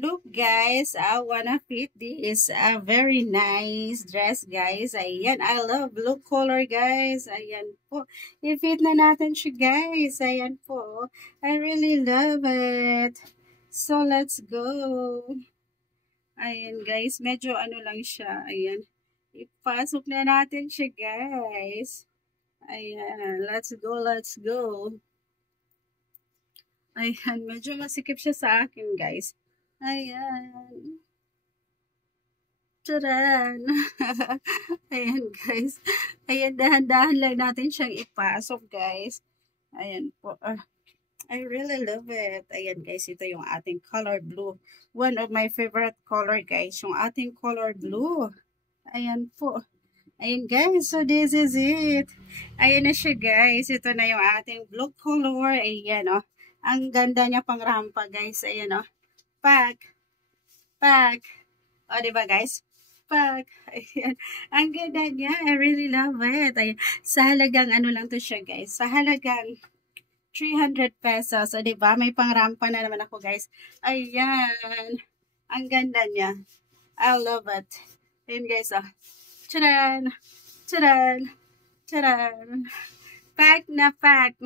Look guys, I wanna fit this very nice dress guys. Ayan, I love blue color guys. Ayan po. I-fit na natin siya guys. Ayan po. I really love it. So let's go. Ayan guys, medyo ano lang siya. Ayan. Ipasok na natin siya guys. Ayan, let's go, let's go. Ayan, medyo masikip siya sa akin guys. Ayan. Charan! Ayan, guys. Ayan, dahan-dahan lang natin siyang ipasok, guys. Ayan po. I really love it. Ayan, guys. Ito yung ating color blue. One of my favorite color, guys. Yung ating color blue. Ayan po. Ayan, guys. So, this is it. Ayan na siya, guys. Ito na yung ating blue color. Ayan, oh. Ang ganda niya pang rampa, guys. Ayan, oh. Pack. O, diba guys? Ayan. Ang ganda niya. I really love it. Ayan. Sa halagang ano lang to siya guys. Sa halagang 300 pesos. O, diba? May pangrampa na naman ako guys. Ayan. Ang ganda niya. I love it. Ayan guys. Oh. Charan! Charan! Charan! Pack na pack.